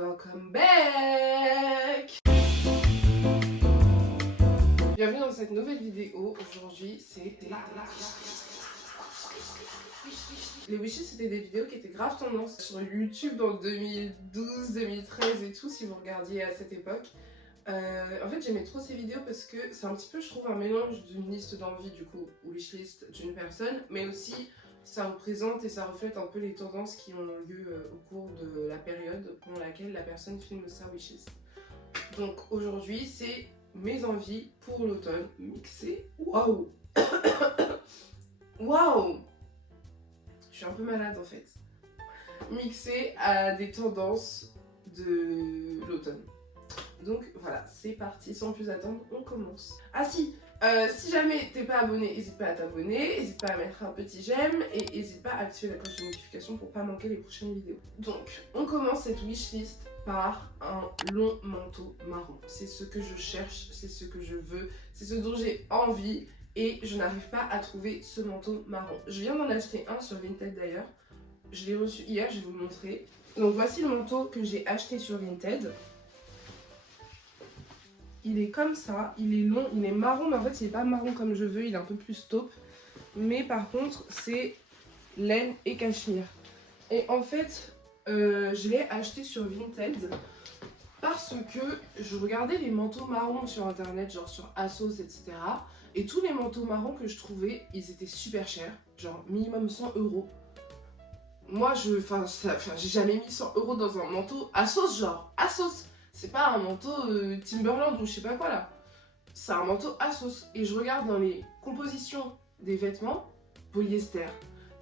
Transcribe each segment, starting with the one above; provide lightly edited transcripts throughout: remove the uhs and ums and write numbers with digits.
welcome back. Bienvenue dans cette nouvelle vidéo. Aujourd'hui, c'est les wishes, c'était des vidéos qui étaient grave tendance sur YouTube dans 2012, 2013 et tout, si vous regardiez à cette époque. En fait, j'aimais trop ces vidéos parce que c'est un petit peu, je trouve, un mélange d'une liste d'envie, du coup, wishlist d'une personne, mais aussi ça représente et ça reflète un peu les tendances qui ont lieu au cours de la période pendant laquelle la personne filme sa wishlist. Donc aujourd'hui, c'est mes envies pour l'automne mixées. Waouh. Waouh. Je suis un peu malade en fait. Mixées à des tendances de l'automne. Donc voilà, c'est parti, sans plus attendre, on commence. Ah si, si jamais t'es pas abonné, n'hésite pas à t'abonner, n'hésite pas à mettre un petit j'aime et n'hésite pas à activer la cloche de notification pour pas manquer les prochaines vidéos. Donc, on commence cette wishlist par un long manteau marron. C'est ce que je cherche, c'est ce que je veux, c'est ce dont j'ai envie et je n'arrive pas à trouver ce manteau marron. Je viens d'en acheter un sur Vinted d'ailleurs, je l'ai reçu hier, je vais vous le montrer. Donc voici le manteau que j'ai acheté sur Vinted. Il est comme ça, il est long, il est marron, mais en fait il n'est pas marron comme je veux, il est un peu plus taupe. Mais par contre c'est laine et cachemire. Et en fait je l'ai acheté sur Vinted parce que je regardais les manteaux marrons sur internet, genre sur ASOS, etc. Et tous les manteaux marrons que je trouvais, ils étaient super chers, genre minimum 100 €. Moi j'ai jamais mis 100 € dans un manteau ASOS, genre ASOS. C'est pas un manteau Timberland ou je sais pas quoi là. C'est un manteau ASOS. Et je regarde dans les compositions des vêtements, polyester.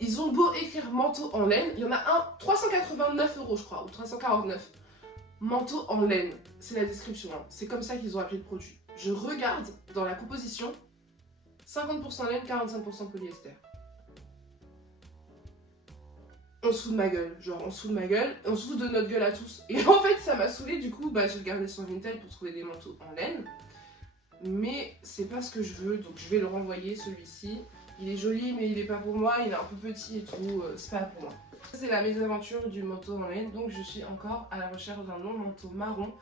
Ils ont beau écrire manteau en laine, il y en a un 389 € je crois, ou 349. Manteau en laine, c'est la description, hein. C'est comme ça qu'ils ont appelé le produit. Je regarde dans la composition, 50% laine, 45% polyester. On se fout de ma gueule, genre on se fout de ma gueule, on se fout de notre gueule à tous. Et en fait ça m'a saoulée, du coup j'ai regardé sur Vinted pour trouver des manteaux en laine. Mais c'est pas ce que je veux, donc je vais le renvoyer celui-ci. Il est joli mais il est pas pour moi, il est un peu petit et tout, c'est pas pour moi. C'est la mésaventure du manteau en laine, donc je suis encore à la recherche d'un long manteau marron.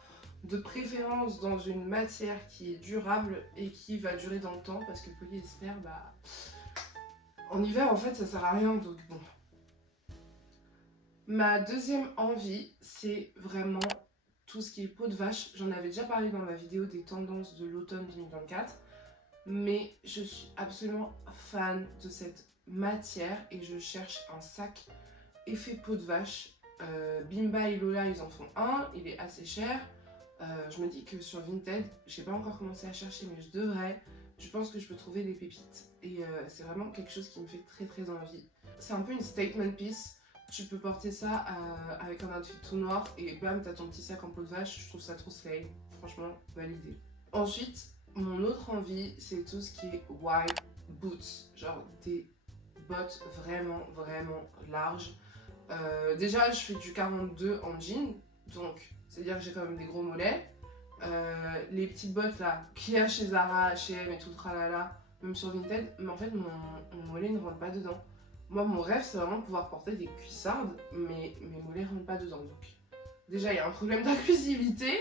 De préférence dans une matière qui est durable et qui va durer dans le temps, parce que polyester, en hiver en fait ça sert à rien, donc bon. Ma deuxième envie, c'est vraiment tout ce qui est peau de vache. J'en avais déjà parlé dans ma vidéo des tendances de l'automne 2024. Mais je suis absolument fan de cette matière et je cherche un sac effet peau de vache. Bimba et Lola, ils en font un, il est assez cher. Je me dis que sur Vinted, j'ai pas encore commencé à chercher, mais je devrais. Je pense que je peux trouver des pépites. Et c'est vraiment quelque chose qui me fait très très envie. C'est un peu une statement piece. Tu peux porter ça avec un outfit tout noir et bam, t'as ton petit sac en peau de vache. Je trouve ça trop slay. Franchement, validé. Ensuite, mon autre envie, c'est tout ce qui est wide boots. Genre des bottes vraiment, vraiment larges. Déjà, je fais du 42 en jean. Donc, c'est-à-dire que j'ai quand même des gros mollets. Les petites bottes là, qu'il y a chez Zara, H&M et tout le tralala, même sur Vinted. Mais en fait, mon mollet ne rentre pas dedans. Moi, mon rêve, c'est vraiment de pouvoir porter des cuissardes, mais mes mollets rentrent pas dedans. Donc, déjà, il y a un problème d'inclusivité.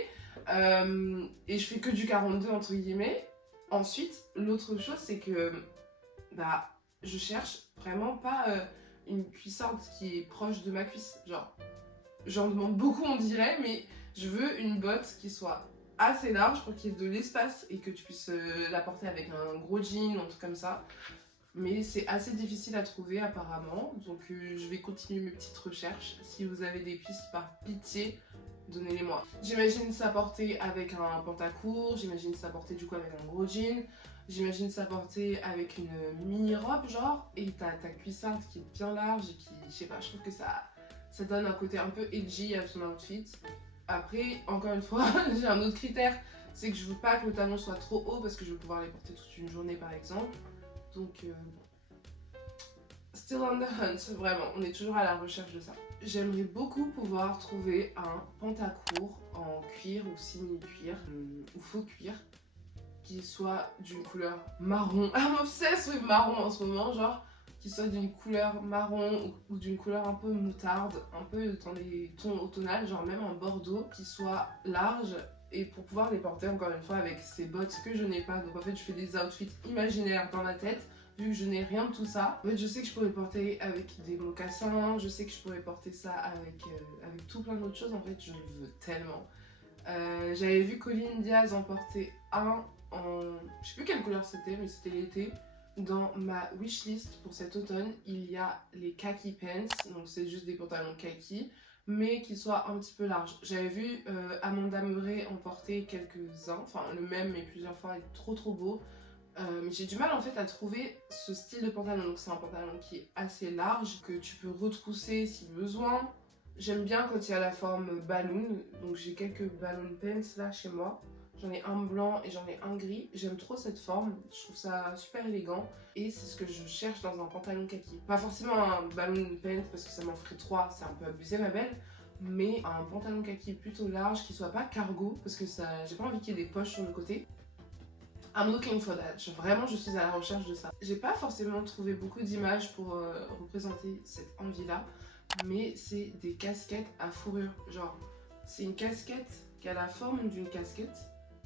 Et je fais que du 42 entre guillemets. Ensuite, l'autre chose, c'est que je cherche vraiment pas une cuissarde qui est proche de ma cuisse. Genre, j'en demande beaucoup, on dirait, mais je veux une botte qui soit assez large pour qu'il y ait de l'espace et que tu puisses la porter avec un gros jean ou un truc comme ça. Mais c'est assez difficile à trouver apparemment, donc je vais continuer mes petites recherches. Si vous avez des pistes, par pitié, donnez-les-moi. J'imagine ça porter avec un pantacourt, j'imagine ça porter du coup avec un gros jean, j'imagine ça porter avec une mini-robe genre, et t'as ta cuissarde qui est bien large et qui, je sais pas, je trouve que ça donne un côté un peu edgy à ton outfit. Après, encore une fois, j'ai un autre critère, c'est que je veux pas que le talon soit trop haut parce que je veux pouvoir les porter toute une journée par exemple. Donc, still on the hunt, vraiment, on est toujours à la recherche de ça. J'aimerais beaucoup pouvoir trouver un pantacourt en cuir ou simili-cuir, ou faux cuir, qui soit d'une couleur marron. I'm obsessed with marron en ce moment, genre, qui soit d'une couleur marron ou d'une couleur un peu moutarde, un peu dans les tons automnales, genre même en bordeaux, qui soit large et pour pouvoir les porter encore une fois avec ces bottes que je n'ai pas. Donc en fait je fais des outfits imaginaires dans la tête vu que je n'ai rien de tout ça. En fait je sais que je pourrais le porter avec des mocassins, je sais que je pourrais porter ça avec tout plein d'autres choses. En fait je le veux tellement. J'avais vu Colin Diaz en porter un en... je sais plus quelle couleur c'était, mais c'était l'été. Dans ma wishlist pour cet automne, il y a les khaki pants, donc c'est juste des pantalons kaki, mais qui soient un petit peu larges. J'avais vu Amanda Murray en porter quelques-uns, enfin le même mais plusieurs fois, il est trop beau. Mais j'ai du mal en fait à trouver ce style de pantalon, donc c'est un pantalon qui est assez large, que tu peux retrousser si besoin. J'aime bien quand il y a la forme balloon, donc j'ai quelques balloon pants là chez moi. J'en ai un blanc et j'en ai un gris. J'aime trop cette forme, je trouve ça super élégant. Et c'est ce que je cherche dans un pantalon kaki. Pas forcément un balloon pant parce que ça m'en ferait 3, c'est un peu abusé ma belle. Mais un pantalon kaki plutôt large qui soit pas cargo parce que ça, j'ai pas envie qu'il y ait des poches sur le côté. I'm looking for that. Vraiment, je suis à la recherche de ça. J'ai pas forcément trouvé beaucoup d'images pour représenter cette envie-là, mais c'est des casquettes à fourrure. Genre, c'est une casquette qui a la forme d'une casquette,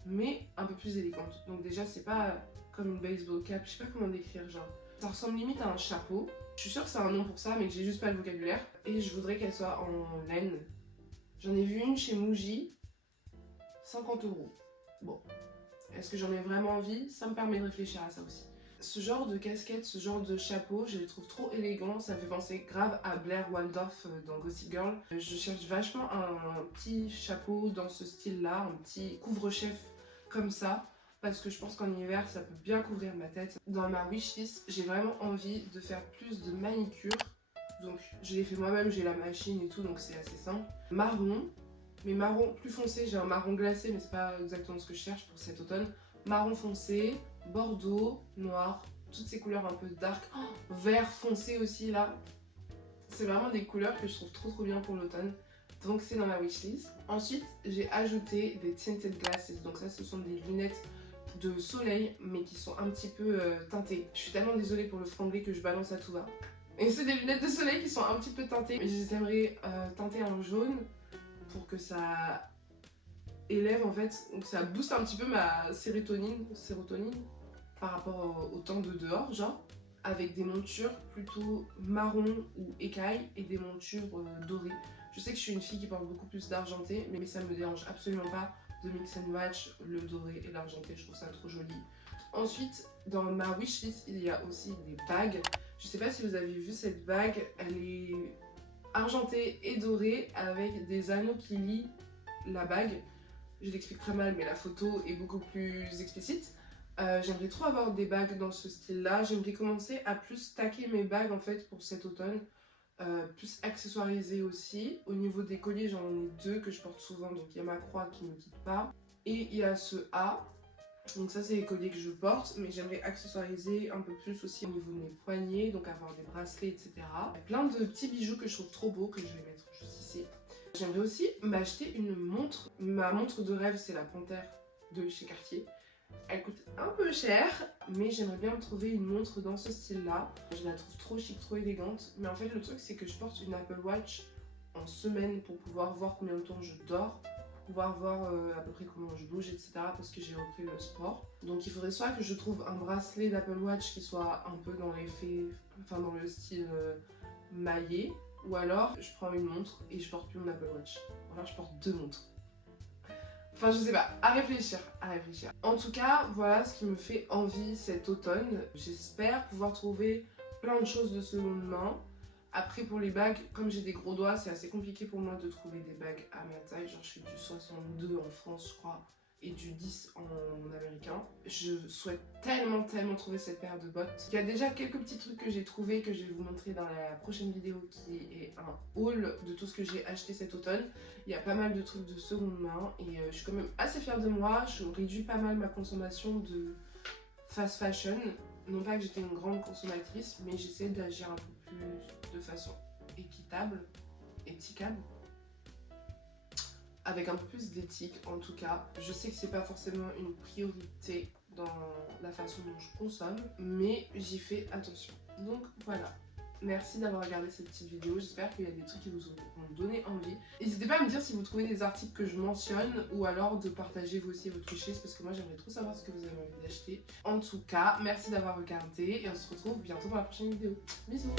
mais un peu plus élégante. Donc déjà, c'est pas comme une baseball cap, je sais pas comment décrire, genre. Ça ressemble limite à un chapeau. Je suis sûre que c'est un nom pour ça, mais que j'ai juste pas le vocabulaire. Et je voudrais qu'elle soit en laine. J'en ai vu une chez Muji, 50 €. Bon. Est-ce que j'en ai vraiment envie? Ça me permet de réfléchir à ça aussi. Ce genre de casquette, ce genre de chapeau, je les trouve trop élégants. Ça me fait penser grave à Blair Waldorf dans Gossip Girl. Je cherche vachement un petit chapeau dans ce style-là, un petit couvre-chef comme ça, parce que je pense qu'en hiver, ça peut bien couvrir ma tête. Dans ma wishlist, j'ai vraiment envie de faire plus de manicure. Donc je l'ai fait moi-même, j'ai la machine et tout, donc c'est assez simple. Marron, mais marron plus foncé, j'ai un marron glacé, mais c'est pas exactement ce que je cherche pour cet automne. Marron foncé, bordeaux, noir, toutes ces couleurs un peu dark. Oh, vert foncé aussi là. C'est vraiment des couleurs que je trouve trop bien pour l'automne. Donc c'est dans ma wishlist. Ensuite, j'ai ajouté des tinted glasses. Donc ça, ce sont des lunettes de soleil, mais qui sont un petit peu teintées. Je suis tellement désolée pour le franglais que je balance à tout va. Et c'est des lunettes de soleil qui sont un petit peu teintées. Mais je les aimerais teinter en jaune pour que ça élève en fait, donc ça booste un petit peu ma sérotonine par rapport au temps de dehors, genre, avec des montures plutôt marron ou écailles et des montures dorées. Je sais que je suis une fille qui porte beaucoup plus d'argenté, mais ça me dérange absolument pas de mix and match le doré et l'argenté, je trouve ça trop joli. Ensuite, dans ma wishlist, il y a aussi des bagues. Je sais pas si vous avez vu cette bague, elle est argentée et dorée avec des anneaux qui lient la bague. Je l'explique très mal, mais la photo est beaucoup plus explicite. J'aimerais trop avoir des bagues dans ce style-là. J'aimerais commencer à plus taquer mes bagues en fait pour cet automne. Plus accessoiriser aussi. Au niveau des colliers, j'en ai deux que je porte souvent. Donc il y a ma croix qui ne me quitte pas. Et il y a ce A. Donc ça c'est les colliers que je porte. Mais j'aimerais accessoiriser un peu plus aussi au niveau de mes poignets. Donc avoir des bracelets, etc. Il y a plein de petits bijoux que je trouve trop beaux que je vais mettre juste ici. J'aimerais aussi m'acheter une montre. Ma montre de rêve, c'est la Panthère de chez Cartier. Elle coûte un peu cher, mais j'aimerais bien me trouver une montre dans ce style-là. Je la trouve trop chic, trop élégante. Mais en fait, le truc, c'est que je porte une Apple Watch en semaine pour pouvoir voir combien de temps je dors, pour pouvoir voir à peu près comment je bouge, etc. parce que j'ai repris le sport. Donc il faudrait soit que je trouve un bracelet d'Apple Watch qui soit un peu dans l'effet, enfin dans le style maillé, ou alors je prends une montre et je porte plus mon Apple Watch. Ou alors je porte deux montres. Enfin je sais pas, à réfléchir, à réfléchir. En tout cas, voilà ce qui me fait envie cet automne. J'espère pouvoir trouver plein de choses de seconde main. Après pour les bagues, comme j'ai des gros doigts, c'est assez compliqué pour moi de trouver des bagues à ma taille. Genre je fais du 62 en France je crois, et du 10 en américain. Je souhaite tellement trouver cette paire de bottes. Il y a déjà quelques petits trucs que j'ai trouvé que je vais vous montrer dans la prochaine vidéo qui est un haul de tout ce que j'ai acheté cet automne. Il y a pas mal de trucs de seconde main et je suis quand même assez fière de moi. Je réduis pas mal ma consommation de fast fashion. Non pas que j'étais une grande consommatrice, mais j'essaie d'agir un peu plus de façon équitable, éthicable. Avec un peu plus d'éthique en tout cas. Je sais que c'est pas forcément une priorité dans la façon dont je consomme, mais j'y fais attention. Donc voilà. Merci d'avoir regardé cette petite vidéo, j'espère qu'il y a des trucs qui vous ont donné envie. N'hésitez pas à me dire si vous trouvez des articles que je mentionne ou alors de partager vous aussi votre wishlist parce que moi j'aimerais trop savoir ce que vous avez envie d'acheter. En tout cas, merci d'avoir regardé et on se retrouve bientôt pour la prochaine vidéo. Bisous.